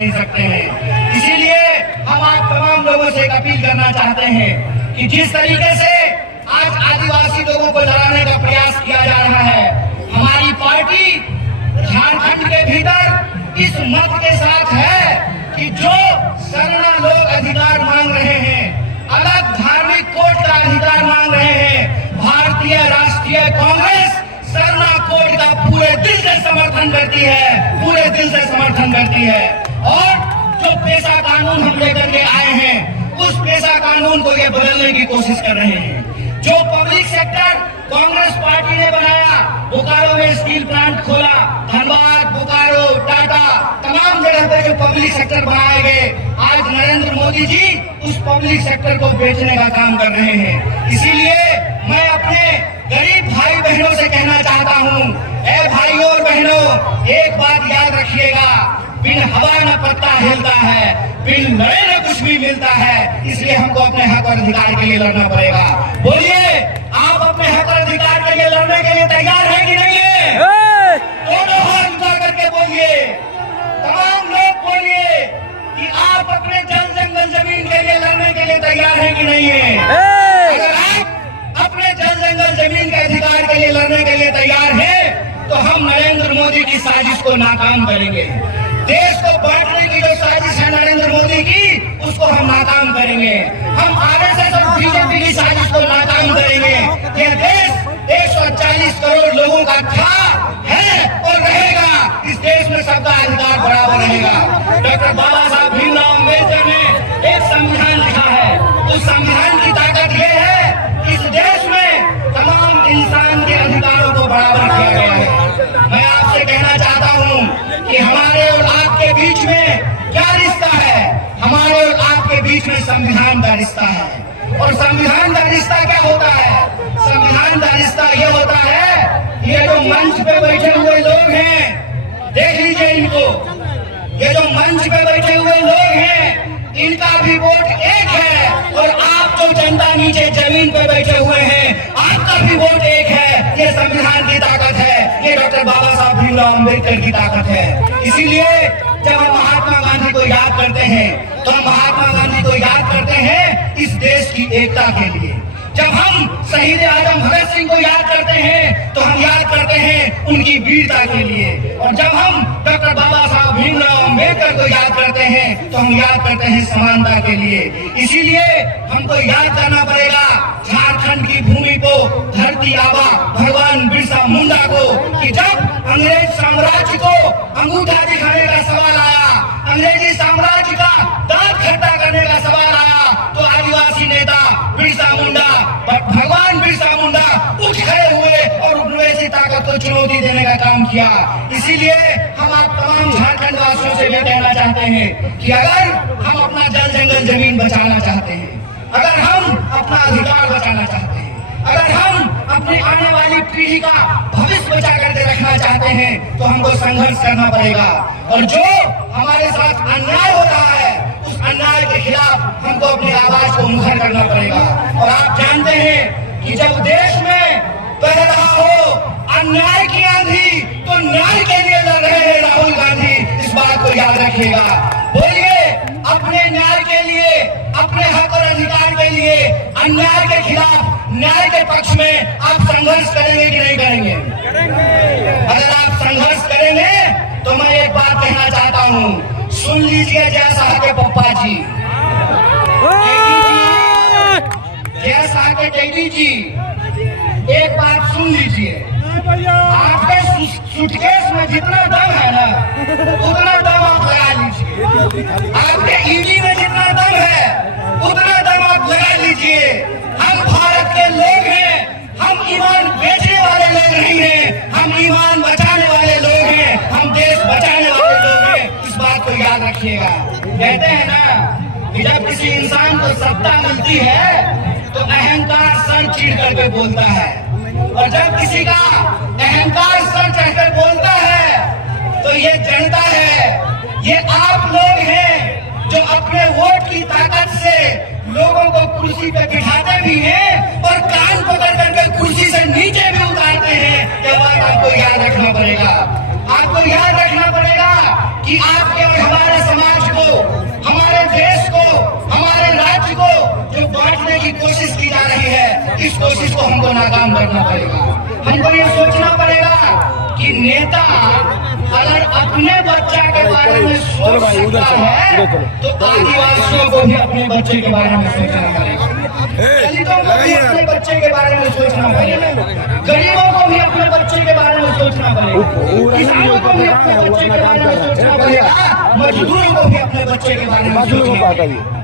नहीं सकते हैं। इसीलिए हम आप तमाम लोगों से एक अपील करना चाहते हैं कि जिस तरीके से आज आदिवासी लोगों को डराने का प्रयास किया जा रहा है, हमारी पार्टी झारखंड के भीतर इस मत के साथ है कि जो शरणा लोग अधिकार मांग रहे हैं, अलग धार्मिक कोड का अधिकार मांग रहे हैं, भारतीय राष्ट्रीय कांग्रेस शरणा कोड का पूरे दिल से समर्थन करती है, पूरे दिल से समर्थन करती है। और जो पेशा कानून हम लेकर के आए हैं, उस पेशा कानून को ये बदलने की कोशिश कर रहे हैं। जो पब्लिक सेक्टर कांग्रेस पार्टी ने बनाया, बोकारो में स्टील प्लांट खोला, धनबाद, बोकारो, टाटा, तमाम जगह पे जो पब्लिक सेक्टर बनाए गए, आज नरेंद्र मोदी जी उस पब्लिक सेक्टर को बेचने का काम कर रहे हैं। इसीलिए मैं अपने गरीब भाई बहनों से कहना चाहता हूँ, ऐ भाइयों और बहनों, एक बात याद रखिएगा, बिन हवा न पत्ता हिलता है, बिन लड़े न कुछ भी मिलता है। इसलिए हमको अपने हक और अधिकार के लिए लड़ना पड़ेगा। बोलिए, आप अपने हक और अधिकार के लिए लड़ने के लिए तैयार है कि नहीं है? दोनों हाथ उठा करके बोलिए, तमाम लोग बोलिए कि आप अपने जल जंगल जमीन के लिए लड़ने के लिए तैयार है कि नहीं है? अगर आप अपने जल जंगल जमीन के अधिकार के लिए लड़ने के लिए तैयार है, तो हम नरेंद्र मोदी की साजिश को नाकाम करेंगे। देश को बांटने की जो साजिश है नरेंद्र मोदी की, उसको हम नाकाम करेंगे। हम आरएसएस और बीजेपी की साजिश को नाकाम करेंगे। यह देश 140 करोड़ लोगों का था, है और रहेगा। इस देश में सबका अधिकार बराबर रहेगा। डॉक्टर बाबा साहब भीमराव अम्बेडकर ने एक संविधान लिखा है। उस संविधान की ताकत यह है कि इस देश में तमाम इंसान के अधिकारों को बराबर किया गया है। मैं आपसे कहना चाहता हूँ कि हमारे और आपके बीच में क्या रिश्ता है? हमारे और आपके बीच में संविधान का रिश्ता है। और संविधान का रिश्ता क्या होता है? संविधान का रिश्ता ये होता है, ये जो मंच पे बैठे हुए लोग हैं, देख लीजिए इनको, ये जो मंच पे बैठे हुए लोग हैं, इनका भी वोट एक है। और आप जो जनता नीचे जमीन पे बैठे हुए हैं, आपका भी वोट एक है। ये संविधान की ताकत है, ये डॉक्टर बाबा साहब भीमराव अम्बेडकर की ताकत है। इसीलिए जब हम महात्मा गांधी को याद करते हैं, तो हम महात्मा गांधी को याद करते हैं इस देश की एकता के लिए। जब हम शहीद आजम भगत सिंह को याद करते हैं, तो हम याद करते हैं उनकी वीरता के लिए। और जब हम डॉक्टर बाबा साहब भीमराव अम्बेडकर को याद करते हैं, तो हम याद करते हैं समानता के लिए। इसीलिए हमको याद करना पड़ेगा झारखंड की भूमि को, धरती आबा भगवान बिरसा मुंडा को, कि जब अंग्रेज साम्राज्य को अंगूठा दिखाने का सवाल आया, अंग्रेजी साम्राज्य का दांत खट्टा करने का सवाल आया, तो आदिवासी नेता बिरसा मुंडा, भगवान बिरसा मुंडा उठ खड़े हुए और उपनिवेशी ताकत को चुनौती देने का काम किया। इसीलिए हम आप तमाम झारखंड वासियों से भी कहना चाहते हैं कि अगर हम अपना जल जंगल जमीन बचाना चाहते हैं, अगर हम अपना अधिकार बचाना चाहते हैं, अगर हम अपनी आने वाली पीढ़ी का भविष्य बचा करके रखना चाहते हैं, तो हमको संघर्ष करना पड़ेगा। और जो हमारे साथ अन्याय हो रहा है, उस अन्याय के खिलाफ हमको अपनी आवाज को मुखर करना पड़ेगा। और आप जानते हैं कि जब देश में बह रहा हो अन्याय की आंधी, तो न्याय के लिए लड़ रहे हैं राहुल गांधी। इस बात को याद रखिएगा। बोलिए, अपने न्याय के लिए, अपने हक और अधिकार के लिए, अन्याय के खिलाफ न्याय के पक्ष में आप संघर्ष करेंगे कि नहीं करेंगे? अगर आप संघर्ष करेंगे, तो मैं एक बात कहना चाहता हूँ, सुन लीजिए जैसा के पप्पा जी, जैसा के टेडी जी, एक बात सुन लीजिए। आपके सूटकेस में जितना दम है ना, उतना दम आप लगा लीजिए। आपके ईडी में जितना दम है, उतना दम आप लगा लीजिए। हम भारत के लोग हैं, हम ईमान बेचने वाले लोग नहीं हैं, हम ईमान बचाने वाले लोग हैं, हम देश बचाने वाले लोग हैं। इस बात को याद रखिएगा। कहते हैं ना कि जब किसी इंसान को सत्ता मिलती है, तो अहंकार सर चीर करके बोलता है, और जब किसी का अहंकार सर चढ़कर बोलता है, तो ये जनता है, ये आप लोग हैं जो अपने वोट की ताकत से लोगों को कुर्सी पे बिठाते भी हैं और कान पकड़ करके कुर्सी से नीचे भी उतारते हैं। यह बात आपको याद रखना पड़ेगा। आपको याद रखना पड़ेगा कि आपके और हमारे समाज इस कोशिश को हमको नाकाम करना पड़ेगा। हमको ये सोचना पड़ेगा कि नेता अगर अपने बच्चा के बारे में सोच सकता है तो आदिवासियों को भी अपने बच्चे के बारे में सोचना पड़ेगा, दलितों को भी अपने बच्चे के बारे में सोचना पड़ेगा, गरीबों को भी अपने बच्चे के बारे में सोचना पड़ेगा, किसानों को भी अपने बच्चे के बारे में सोचना पड़ेगा, मजदूरों को भी अपने बच्चे के बारे में सोचना पड़ेगा।